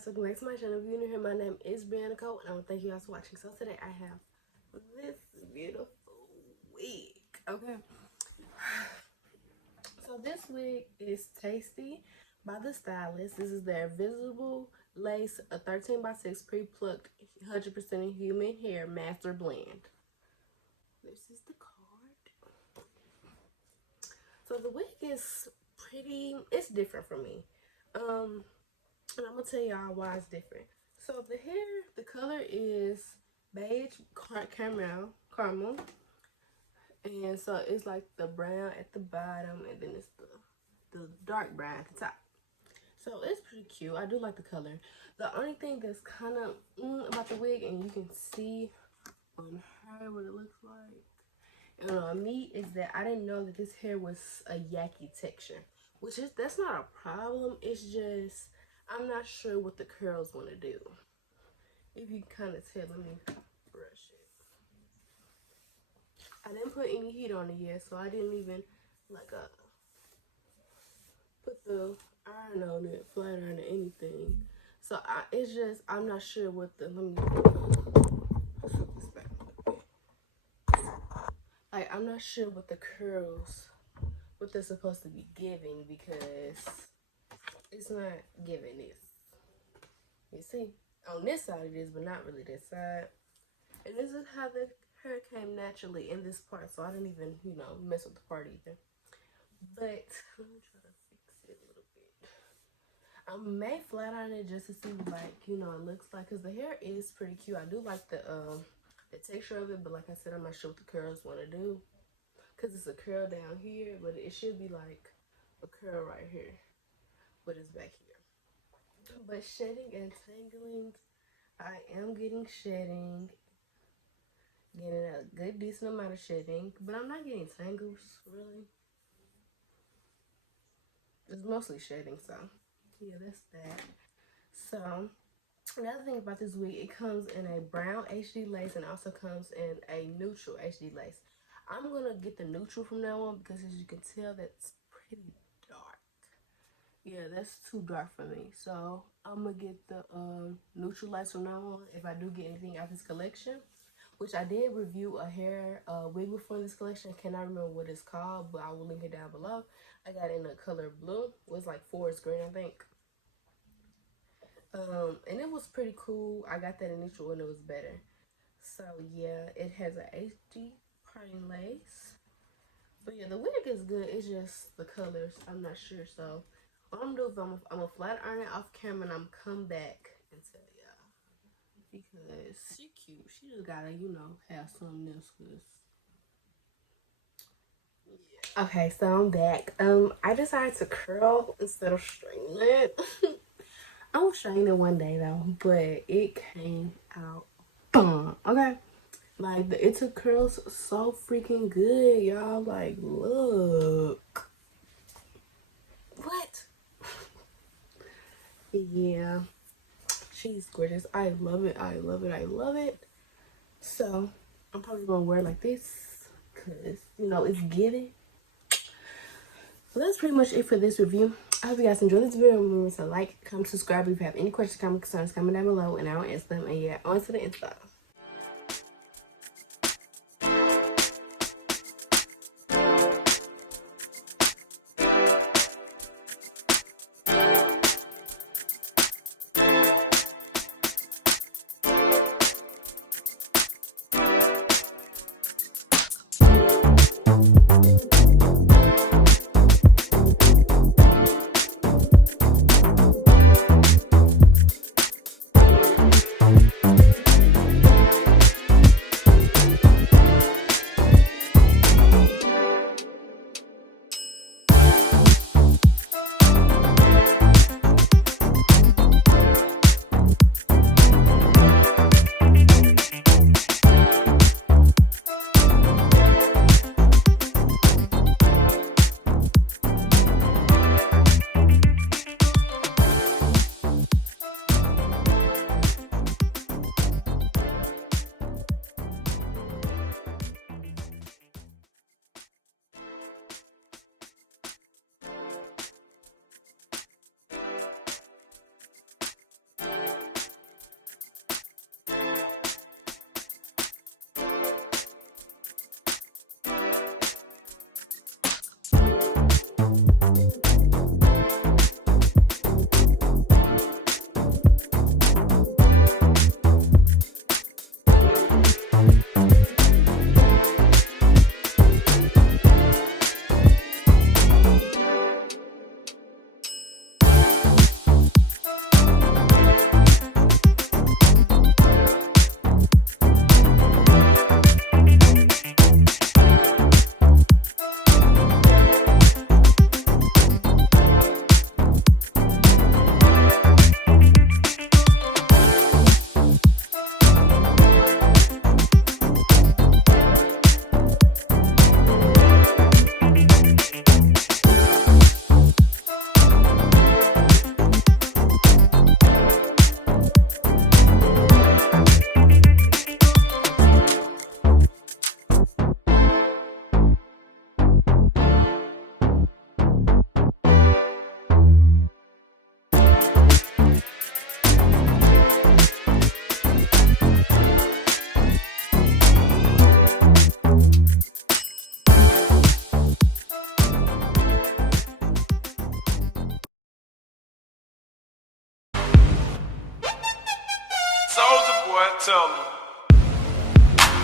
guys, welcome back to my channel. If you're new here, my name is Brianna Cole, and I want to thank you guys for watching. So today I have this beautiful wig, okay? So this wig is Tasty by the Stylist. This is their visible lace, a 13x6 pre-plucked 100% human hair master blend. This is the card. So the wig is pretty, it's different for me. And I'm gonna tell y'all why it's different. So the hair, the color is beige caramel, and so it's like the brown at the bottom, and then it's the dark brown at the top. So it's pretty cute. I do like the color. The only thing that's kind of about the wig, and you can see on her what it looks like, and on me, is that I didn't know that this hair was a yucky texture, that's not a problem. It's just I'm not sure what the curls want to do. If you kind of tell, let me brush it. I didn't put any heat on it yet, so I didn't even put the iron on it, flat iron or anything. So it's just I'm not sure what the I'm not sure what the curls, what they're supposed to be giving, because it's not giving this. You see, on this side it is, but not really this side. And this is how the hair came naturally in this part, so I didn't even, mess with the part either. But let me try to fix it a little bit. I may flat iron it just to see it looks like, because the hair is pretty cute. I do like the texture of it, but like I said, I'm not sure what the curls want to do, because it's a curl down here, but it should be like a curl right here, but it's back here. But shedding and tangling, I am getting shedding, getting a good decent amount of shedding, but I'm not getting tangles really. It's mostly shedding, so yeah, that's that. So another thing about this wig, it comes in a brown HD lace and also comes in a neutral HD lace. I'm gonna get the neutral from now on, because as you can tell, that's pretty dark. Yeah, that's too dark for me. So I'm gonna get the neutral lace from now on if I do get anything out of this collection, which I did review a hair wig before this collection. I cannot remember what it's called, but I will link it down below. I got it in the color blue. It was like forest green, I think. And it was pretty cool. I got that in neutral and it was better. So yeah, it has a HD parting lace. But yeah, the wig is good. It's just the colors, I'm not sure. So what I'm gonna do is I'm gonna flat iron it off camera, and I'm come back and tell y'all, because she cute. She just gotta, have something else, cause yeah. Okay, so I'm back. I decided to curl instead of straighten it. I will straighten it one day though, but it came out bomb. Okay, it took curls so freaking good, y'all. Like, look. What? Yeah, she's gorgeous. I love it. I love it. I love it. So I'm probably gonna wear it like this, because it's giving. So that's pretty much it for this review. I hope you guys enjoyed this video. Remember to like, comment, subscribe. If you have any questions, comments, concerns, comment down below, and I'll answer them. And yeah, on to the install. tell me.